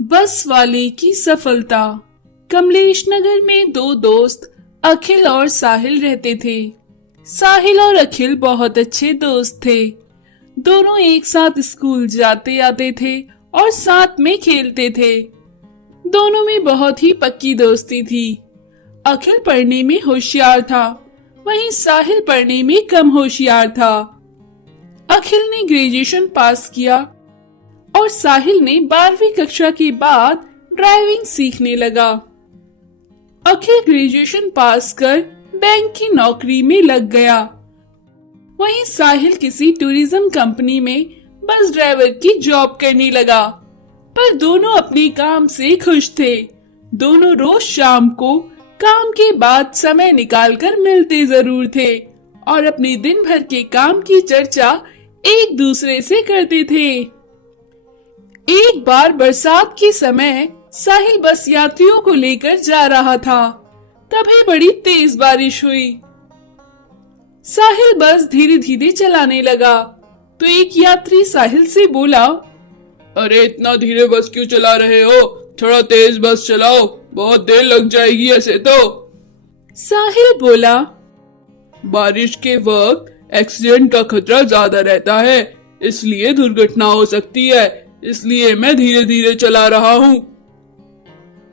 बस वाले की सफलता। कमलेश नगर में दो दोस्त अखिल और साहिल रहते थे। साहिल और अखिल बहुत अच्छे दोस्त थे। दोनों एक साथ स्कूल जाते आते थे और साथ में खेलते थे। दोनों में बहुत ही पक्की दोस्ती थी। अखिल पढ़ने में होशियार था, वहीं साहिल पढ़ने में कम होशियार था। अखिल ने ग्रेजुएशन पास किया और साहिल ने 12वीं कक्षा के बाद ड्राइविंग सीखने लगा। अखिल ग्रेजुएशन पास कर बैंक की नौकरी में लग गया, वहीं साहिल किसी टूरिज्म कंपनी में बस ड्राइवर की जॉब करने लगा। पर दोनों अपने काम से खुश थे। दोनों रोज शाम को काम के बाद समय निकालकर मिलते जरूर थे और अपने दिन भर के काम की चर्चा एक दूसरे से करते थे। एक बार बरसात के समय साहिल बस यात्रियों को लेकर जा रहा था, तभी बड़ी तेज बारिश हुई। साहिल बस धीरे धीरे चलाने लगा तो एक यात्री साहिल से बोला, अरे इतना धीरे बस क्यों चला रहे हो? थोड़ा तेज बस चलाओ, बहुत देर लग जाएगी ऐसे तो। साहिल बोला, बारिश के वक्त एक्सीडेंट का खतरा ज्यादा रहता है, इसलिए दुर्घटना हो सकती है, इसलिए मैं धीरे धीरे चला रहा हूँ।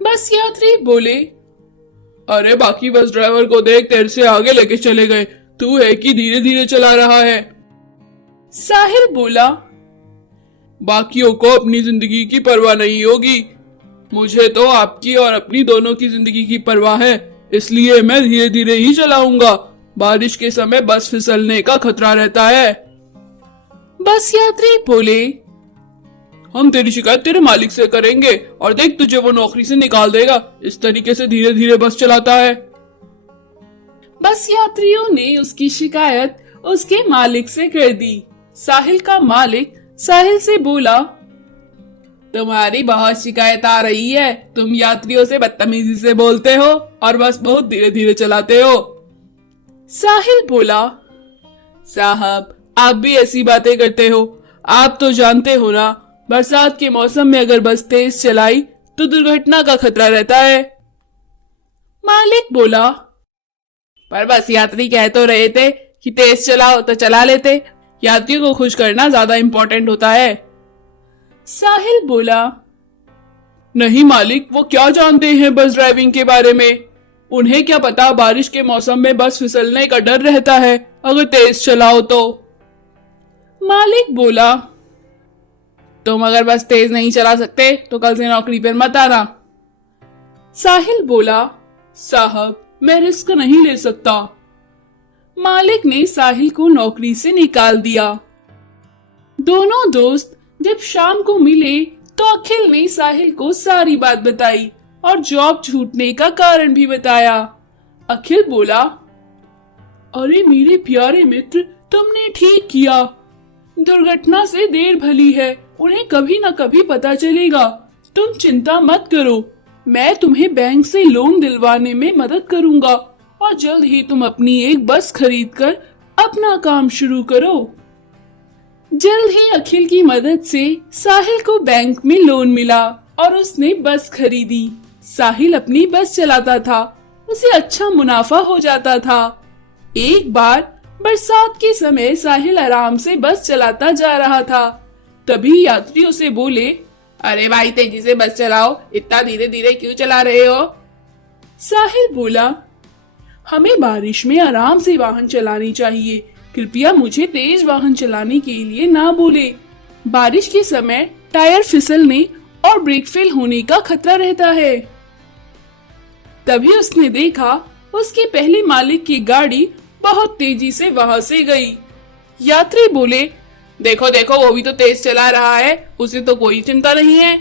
बस यात्री बोले, अरे बाकी बस ड्राइवर को देख, तेरे से आगे लेके चले गए, तू है कि धीरे धीरे चला रहा है। साहिल बोला, बाकियों को अपनी जिंदगी की परवाह नहीं होगी, मुझे तो आपकी और अपनी दोनों की जिंदगी की परवाह है, इसलिए मैं धीरे धीरे ही चलाऊंगा। बारिश के समय बस फिसलने का खतरा रहता है। बस यात्री बोले, हम तेरी शिकायत तेरे मालिक से करेंगे और देख तुझे वो नौकरी से निकाल देगा, इस तरीके से धीरे धीरे बस चलाता है। बस यात्रियों ने उसकी शिकायत उसके मालिक से कर दी। साहिल का मालिक साहिल से बोला, तुम्हारी बहुत शिकायत आ रही है, तुम यात्रियों से बदतमीजी से बोलते हो और बस बहुत धीरे धीरे चलाते हो। साहिल बोला, साहब आप भी ऐसी बातें करते हो, आप तो जानते हो ना, बरसात के मौसम में अगर बस तेज चलाई तो दुर्घटना का खतरा रहता है। मालिक बोला, पर बस यात्री कह तो रहे थे कि तेज चलाओ तो चला लेते, यात्रियों को खुश करना ज्यादा इम्पोर्टेंट होता है। साहिल बोला, नहीं मालिक, वो क्या जानते हैं बस ड्राइविंग के बारे में, उन्हें क्या पता बारिश के मौसम में बस फिसलने का डर रहता है अगर तेज चलाओ तो। मालिक बोला, तुम अगर बस तेज नहीं चला सकते तो कल से नौकरी पर मत आना। साहिल बोला, साहब मैं रिस्क नहीं ले सकता। मालिक ने साहिल को नौकरी से निकाल दिया। दोनों दोस्त जब शाम को मिले तो अखिल ने साहिल को सारी बात बताई और जॉब छूटने का कारण भी बताया। अखिल बोला, अरे मेरे प्यारे मित्र, तुमने ठीक किया, दुर्घटना से देर भली है, उन्हें कभी न कभी पता चलेगा, तुम चिंता मत करो, मैं तुम्हें बैंक से लोन दिलवाने में मदद करूंगा और जल्द ही तुम अपनी एक बस खरीदकर अपना काम शुरू करो। जल्द ही अखिल की मदद से साहिल को बैंक में लोन मिला और उसने बस खरीदी। साहिल अपनी बस चलाता था, उसे अच्छा मुनाफा हो जाता था। एक बार बरसात के समय साहिल आराम से बस चलाता जा रहा था, तभी यात्री उसे बोले, अरे भाई तेजी से बस चलाओ, इतना धीरे धीरे क्यों चला रहे हो? साहिल बोला, हमें बारिश में आराम से वाहन चलानी चाहिए, कृपया मुझे तेज वाहन चलाने के लिए ना बोले, बारिश के समय टायर फिसलने और ब्रेक फेल होने का खतरा रहता है। तभी उसने देखा उसके पहले मालिक की गाड़ी बहुत तेजी से वहां से गई। यात्री बोले, देखो देखो वो भी तो तेज चला रहा है, उसे तो कोई चिंता नहीं है।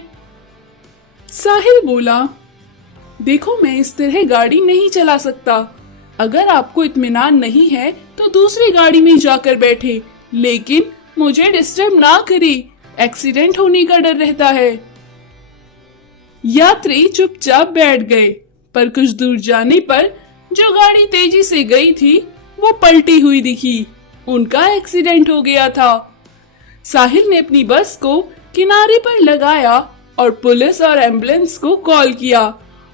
साहिल बोला, देखो मैं इस तरह गाड़ी नहीं चला सकता, अगर आपको इत्मीनान नहीं है तो दूसरी गाड़ी में जाकर बैठे, लेकिन मुझे डिस्टर्ब ना करे, एक्सीडेंट होने का डर रहता है। यात्री चुपचाप बैठ गए, पर कुछ दूर जाने पर जो गाड़ी तेजी से गई थी वो पलटी हुई दिखी, उनका एक्सीडेंट हो गया था। साहिल ने अपनी बस को किनारे पर लगाया और पुलिस और एम्बुलेंस को कॉल किया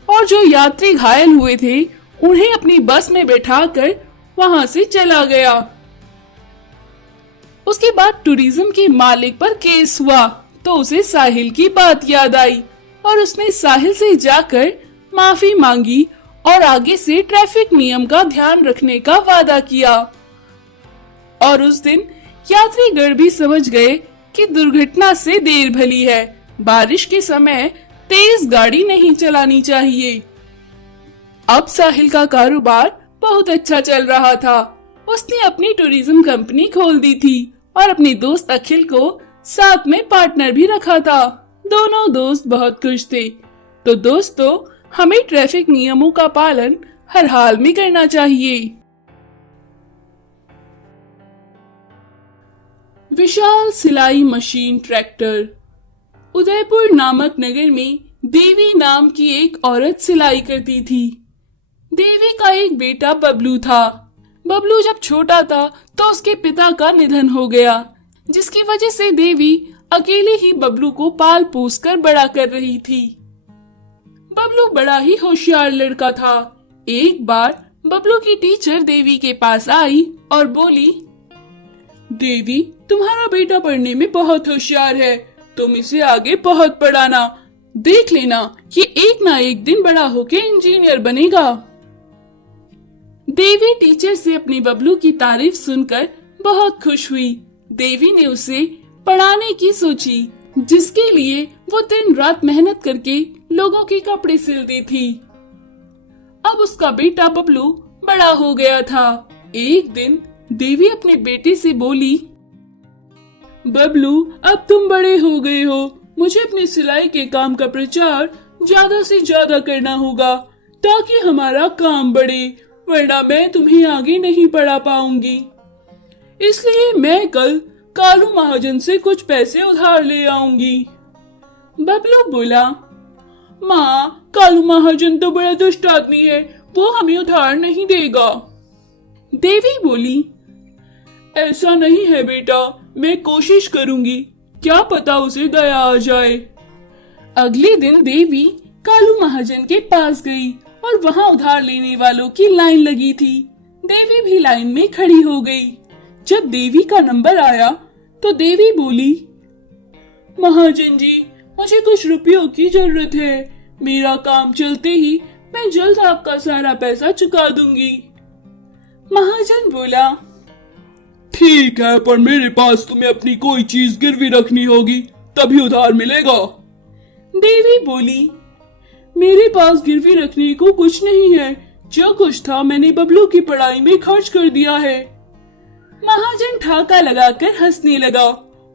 और जो यात्री घायल हुए थे उन्हें अपनी बस में बैठाकर वहां से चला गया। उसके बाद टूरिज्म के मालिक पर केस हुआ तो उसे साहिल की बात याद आई और उसने साहिल से जाकर माफी मांगी और आगे से ट्रैफिक नियम का ध्यान रखने का वादा किया। और उस दिन यात्रीगण भी समझ गए कि दुर्घटना से देर भली है, बारिश के समय तेज गाड़ी नहीं चलानी चाहिए। अब साहिल का कारोबार बहुत अच्छा चल रहा था। उसने अपनी टूरिज्म कंपनी खोल दी थी और अपनी दोस्त अखिल को साथ में पार्टनर भी रखा था। दोनों दोस्त बहुत खुश थे। तो दोस्तों, हमें ट्रैफिक नियमों का पालन हर हाल में करना चाहिए। विशाल सिलाई मशीन ट्रैक्टर। उदयपुर नामक नगर में देवी नाम की एक औरत सिलाई करती थी। देवी का एक बेटा बबलू था। बबलू जब छोटा था तो उसके पिता का निधन हो गया, जिसकी वजह से देवी अकेले ही बबलू को पाल पोस कर बड़ा कर रही थी। बबलू बड़ा ही होशियार लड़का था। एक बार बबलू की टीचर देवी के पास आई और बोली, देवी, तुम्हारा बेटा पढ़ने में बहुत होशियार है, तुम इसे आगे बहुत पढ़ाना, देख लेना ये एक ना एक दिन बड़ा होके इंजीनियर बनेगा। देवी टीचर से अपने बबलू की तारीफ सुनकर बहुत खुश हुई। देवी ने उसे पढ़ाने की सोची, जिसके लिए वो दिन रात मेहनत करके लोगों के कपड़े सिलती थी। अब उसका बेटा बबलू बड़ा हो गया था। एक दिन देवी अपने बेटे से बोली, बबलू, अब तुम बड़े हो गए हो, मुझे अपनी सिलाई के काम का प्रचार ज्यादा से ज्यादा करना होगा ताकि हमारा काम बढ़े, वरना मैं तुम्हें आगे नहीं पढ़ा पाऊंगी। इसलिए मैं कल कालू महाजन से कुछ पैसे उधार ले आऊंगी। बबलू बोला, माँ, कालू महाजन तो बड़ा दुष्ट आदमी है, वो हमें उधार नहीं देगा। देवी बोली, ऐसा नहीं है बेटा, मैं कोशिश करूंगी, क्या पता उसे दया आ जाए। अगले दिन देवी कालू महाजन के पास गई और वहाँ उधार लेने वालों की लाइन लगी थी। देवी भी लाइन में खड़ी हो गई। जब देवी का नंबर आया तो देवी बोली, महाजन जी, मुझे कुछ रुपयों की जरूरत है, मेरा काम चलते ही मैं जल्द आपका सारा पैसा चुका दूंगी। महाजन बोला, ठीक है, पर मेरे पास तुम्हें अपनी कोई चीज गिरवी रखनी होगी, तभी उधार मिलेगा। देवी बोली, मेरे पास गिरवी रखने को कुछ नहीं है, जो कुछ था मैंने बबलू की पढ़ाई में खर्च कर दिया है। महाजन ठाका लगाकर हंसने लगा,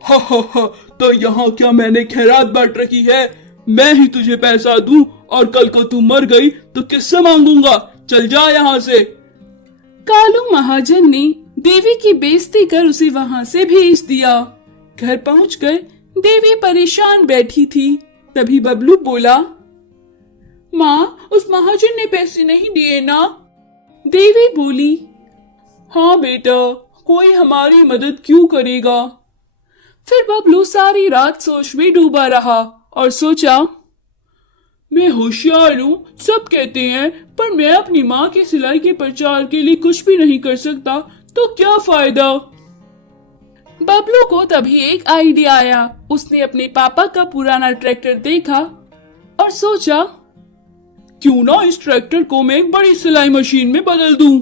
हा हा हा, तो यहाँ क्या मैंने खैरात बांट रखी है, मैं ही तुझे पैसा दूं और कल को तू मर गई तो किससे मांगूंगा, चल जा यहाँ से। कालू महाजन ने देवी की बेइज्जती कर उसे वहाँ से भेज दिया। घर पहुंचकर देवी परेशान बैठी थी। तभी बबलू बोला, माँ, उस महाजन ने पैसे नहीं दिए ना? देवी बोली, हाँ बेटा, कोई हमारी मदद क्यों करेगा। फिर बबलू सारी रात सोच में डूबा रहा और सोचा, मैं होशियार हूँ, सब कहते हैं, पर मैं अपनी माँ की सिलाई के प्रचार के लिए कुछ भी नहीं कर सकता, तो क्या फायदा। बबलू को तभी एक आइडिया आया। उसने अपने पापा का पुराना ट्रैक्टर देखा और सोचा, क्यों ना इस ट्रैक्टर को मैं एक बड़ी सिलाई मशीन में बदल दूं।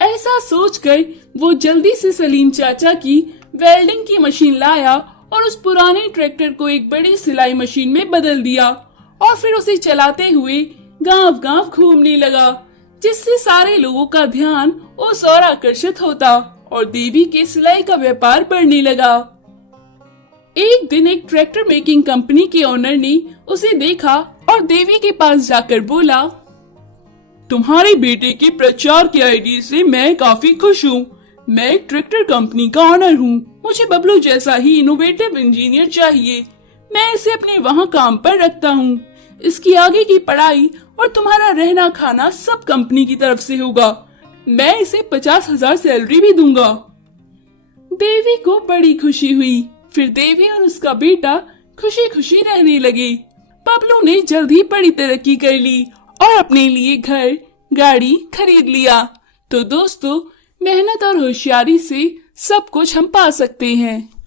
ऐसा सोचकर वो जल्दी से सलीम चाचा की वेल्डिंग की मशीन लाया और उस पुराने ट्रैक्टर को एक बड़ी सिलाई मशीन में बदल दिया और फिर उसे चलाते हुए गांव-गांव घूमने लगा, जिससे सारे लोगों का ध्यान उस ओर आकर्षित होता और देवी के सिलाई का व्यापार बढ़ने लगा। एक दिन एक ट्रैक्टर मेकिंग कंपनी के ओनर ने उसे देखा और देवी के पास जाकर बोला, तुम्हारे बेटे के प्रचार के आइडिया से मैं काफी खुश हूँ। मैं एक ट्रैक्टर कंपनी का ओनर हूँ, मुझे बबलू जैसा ही इनोवेटिव इंजीनियर चाहिए। मैं इसे अपने वहाँ काम पर रखता हूँ। इसकी आगे की पढ़ाई और तुम्हारा रहना खाना सब कंपनी की तरफ से होगा। मैं इसे 50,000 सैलरी भी दूंगा। देवी को बड़ी खुशी हुई। फिर देवी और उसका बेटा खुशी खुशी रहने लगे। बबलू ने जल्द ही बड़ी तरक्की कर ली और अपने लिए घर गाड़ी खरीद लिया। तो दोस्तों, मेहनत और होशियारी से सब कुछ हम पा सकते हैं।